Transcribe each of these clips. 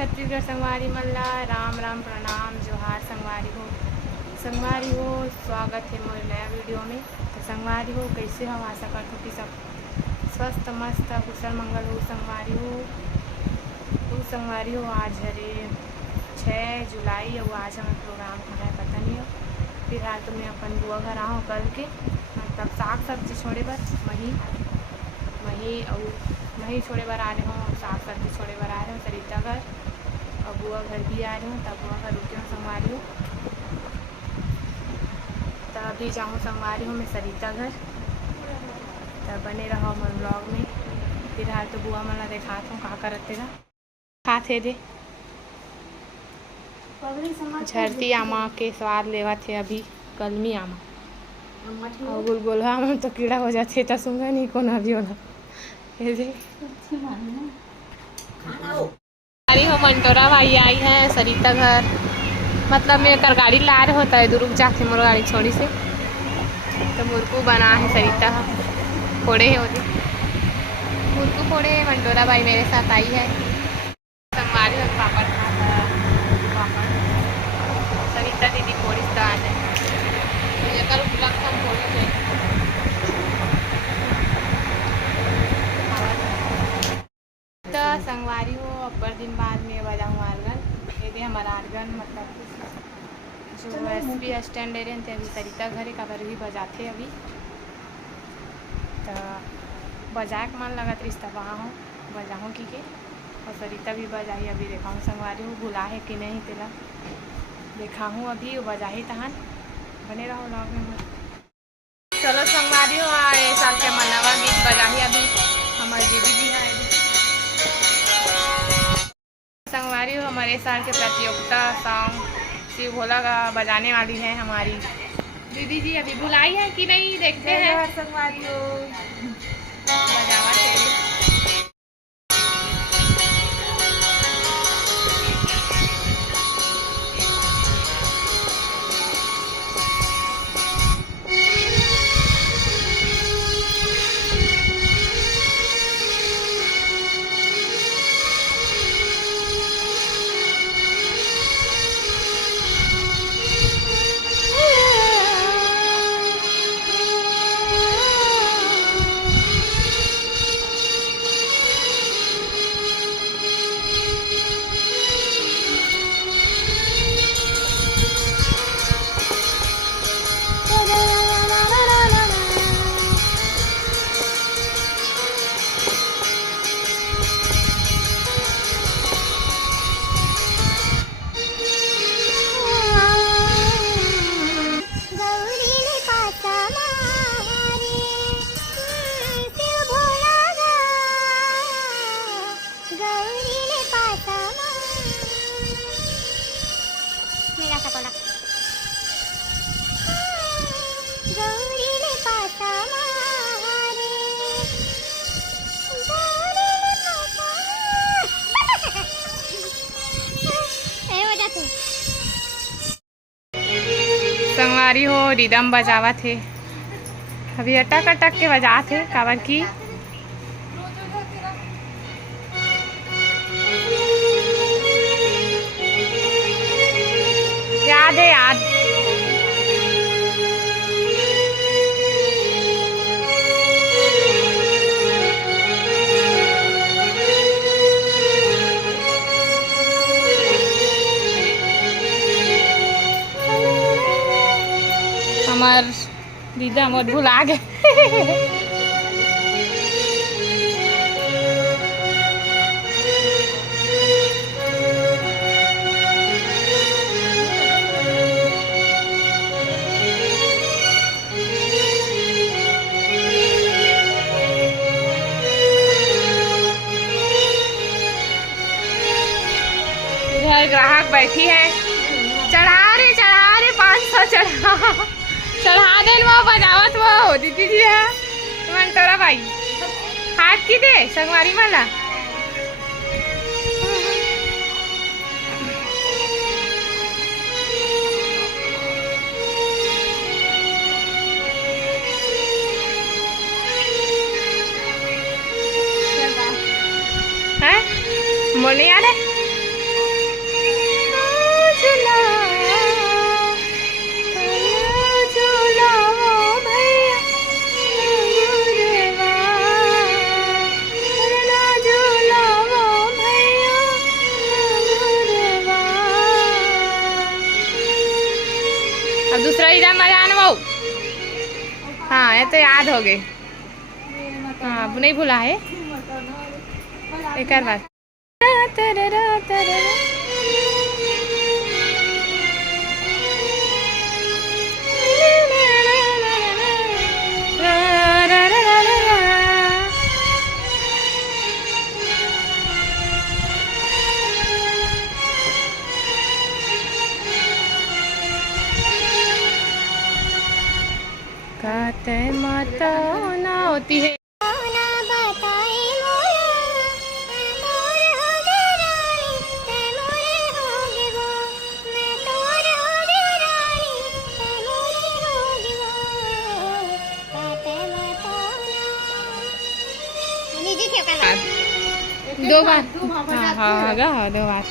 छत्तीसगढ़ संगवारी मल्ला राम राम प्रणाम जोहार संगवारी हो स्वागत है मोर नया वीडियो में। तो संगवारी हो कैसे हो, आशा करता हूँ कि सब स्वस्थ मस्त कुशल मंगल हो। संगवारी हो आज हरे 6 जुलाई और आज हमें प्रोग्राम कहाँ है पता नहीं हो। फिलहाल तो मैं अपन बुआ घर आऊँ कल के मतलब साग सब्जी छोड़े बर मही छोड़े बर आ रहे हूँ, साग सब्जी छोड़े बर आ रहे हूँ सरिता घर और बुआ घर भी आ रहे हूँ। तब बुआ घर रुके हूँ संगवारी हूँ, तब अभी जाऊँ संगवारी हूँ मैं सरिता घर। तब बने रहो मोर ब्लॉग में। फिलहाल तो बुआ मन ला दिखाता हूँ का करते थे खाते थे झरती आमा के स्वाद लेवा थे अभी कलमी आमा और गुलगुला आमा तो कीड़ा हो जाते तो सुंगा नहीं को अभी वाला अरे हो मंटोरा भाई आई है सरिता घर, मतलब मैं कर गाड़ी ला रहे होता है दुरुक जाके मोर गाड़ी छोड़ी से तो मुर्कू बना है सरिता फोड़े है वो मुर्कू फोड़े। मंटोरा भाई मेरे साथ आई है संगवारी और पापड़ पापड़ सरिता दीदी फोड़ी स्थान है कल फोड़ी तो संगवारी हो अब्बर दिन बाद में बजाऊँ आर्गन। ये हमारा आर्गन मतलब जो एसपी स्टैंड एरिया थे अभी सरिता घर का भी बजाते अभी तो बजा के मन लगा रिश्ता वहाँ हो बजाऊँ की के और सरिता भी बजाई अभी देखाऊँ संगवारी हूँ बुला है कि नहीं तेला देखा हूँ अभी वो बजा ही तहन बने रहो लॉग में। चलो संगवारी हो आए साल के मनावा गीत बजा ही अभी हमारी दीदी जी है संगवारी हो हमारे साल के प्रतियोगिता सॉन्ग शिव भोला का बजाने वाली है हमारी दीदी जी। अभी बुलाई है कि नहीं देखते हैं संगवारी हो बजावा तेरे। संगवारी हो रिदम बजावा थे अभी अटक अटक के बजा थे काबर की याद है याद हमार दीदा मोर भुला गए इधर ग्राहक बैठी है चढ़ा रे 500 चढ़ा दे वो बजावत वो दीदी जी है मंटोरा भाई हाथ की दे संगवारी माला है मोर नहीं आ रहा अब दूसरा रिदम बजाना वो। हाँ ये तो याद हो गए। हाँ अब नहीं भूला है एक और बार। काते माता ना होती है। दो बार हाँ दो बार।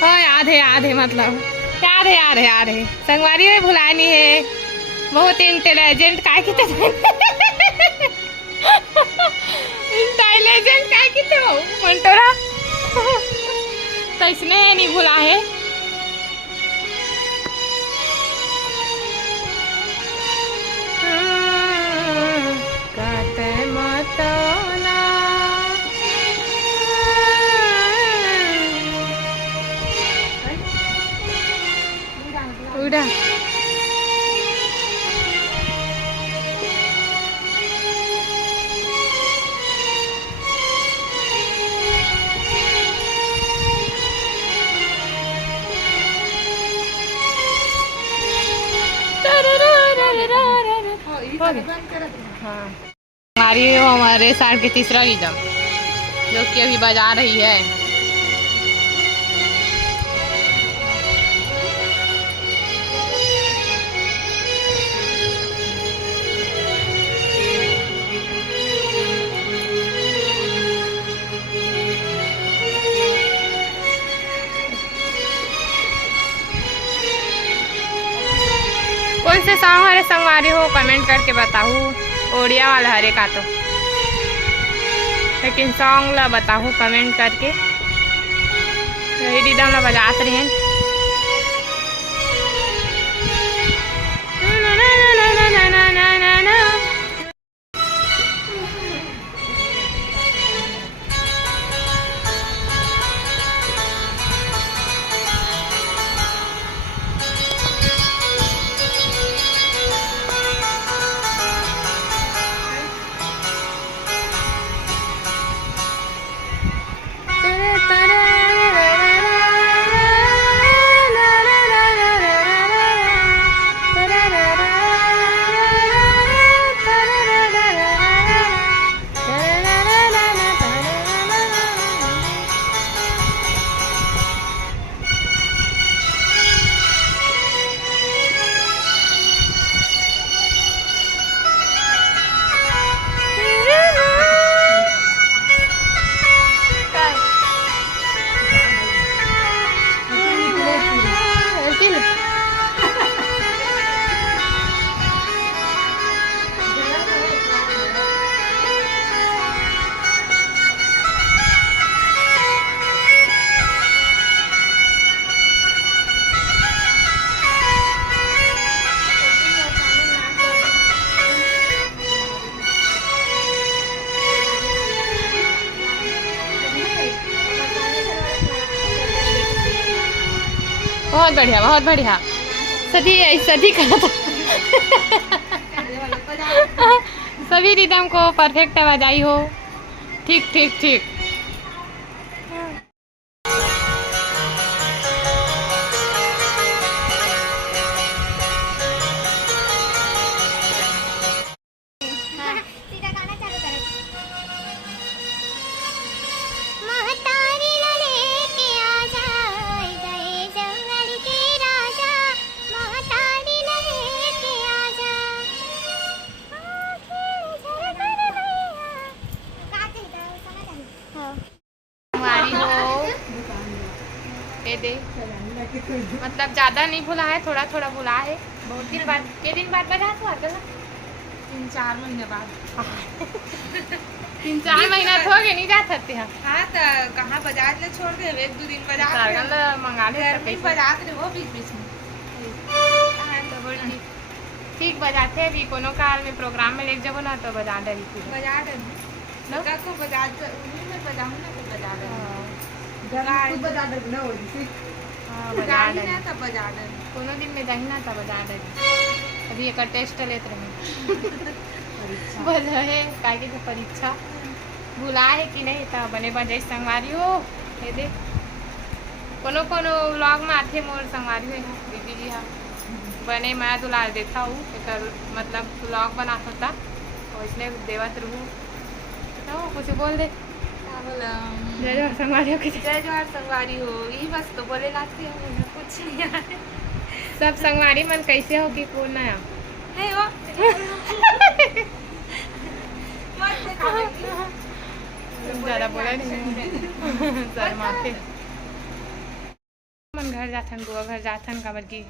हाँ याद है मतलब याद है संगवारी में भुलानी है। बहुत इंटेलिजेंट काय किते इंटेलिजेंट काय किते हो मंटोरा तो इसने नहीं भुला है। काते माता उड़ा हाँ हमारी हमारे साथ के तीसरा रिदम जो कि अभी बजा रही है। कौन से सॉन्ग हरे संगवारी हो कमेंट करके बताओ। ओडिया वाला हरे का तो लेकिन सॉन्ग ला बताओ कमेंट करके। यही रिदम ला बजात रहे बहुत बढ़िया सभी कहा था सभी रिदम को परफेक्ट बजाई हो। ठीक दे मतलब ज़्यादा नहीं भुला है, थोड़ा थोड़ा भुला है। बहुत दिन बाद के दिन बाद बजा तो आता ना 3-4 महीने बाद 3-4 महीना तो हो गए नहीं जा सकते हैं। हाँ तो कहाँ बाजार ले छोड़ दे 1-2 दिन बाजार मंगा ले बजा रहे हो बीच बीच में। तो बड़ी बजाते भी कोनो काल में प्रोग्राम में लेके जाबो ना तो बजा डरी तू बजा दे ना लगा को बजा उन्हीं में बजाऊं ना तो बजा दे खुद बजा दे ना हो जैसे हाँ बजा गाड़ी डरी ना तब बजा दे कोनो दिन में जाही ना तब बजा डरी अभी एक टेस्ट लेत रहे बजा है काहे के परीक्षा भुला है कि नहीं तो बने बजाई संगवारी हो ये दे कोनो कोनो व्लॉग में आथे मोर संगवारी है दीदी जी हाँ बने मैं दुलार देखा हूँ एक मतलब व्लॉग बनाता होता तो इसने देवत रहूँ तो कुछ बोल दे क्या बोला जय जवाहर संगवारी हो के जय जवाहर संगवारी हो यही बस तो बोले लाती है मुझे कुछ नहीं यार सब संगवारी मन कैसे हो कि कौन नया है वो मत देखा ज़्यादा बोला नहीं सर माथे मन घर जाथन बुआ घर जाथन काबर की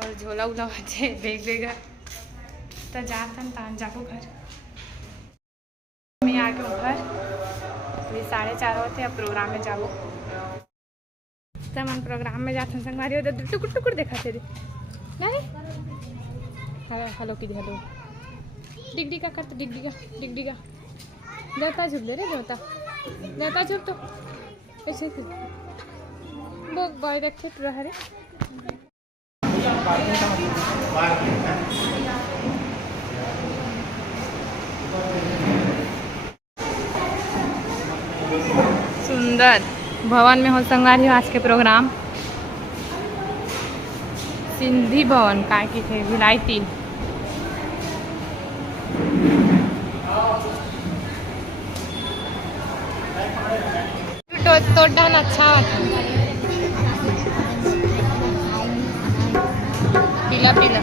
और झोला उला बचे देख देगा तो जाथन तान जाको घर मैं आ गया घर अभी 4:30 होते अब प्रोग्राम में जाओ तब मन प्रोग्राम में जाथन संगवारी हो तो टुकुर टुकुर देखा तेरे नहीं हेलो की हेलो डिगडिगा कर तो डिगडिगा देवता झुक दे रे देवता झुक तो ऐसे वो बॉय देखते तो रहा रे सुंदर भवन में हो संगवारी हो आज के प्रोग्राम सिंधी भवन का की थे भिलाई 3 तो डान अच्छा पीला पीला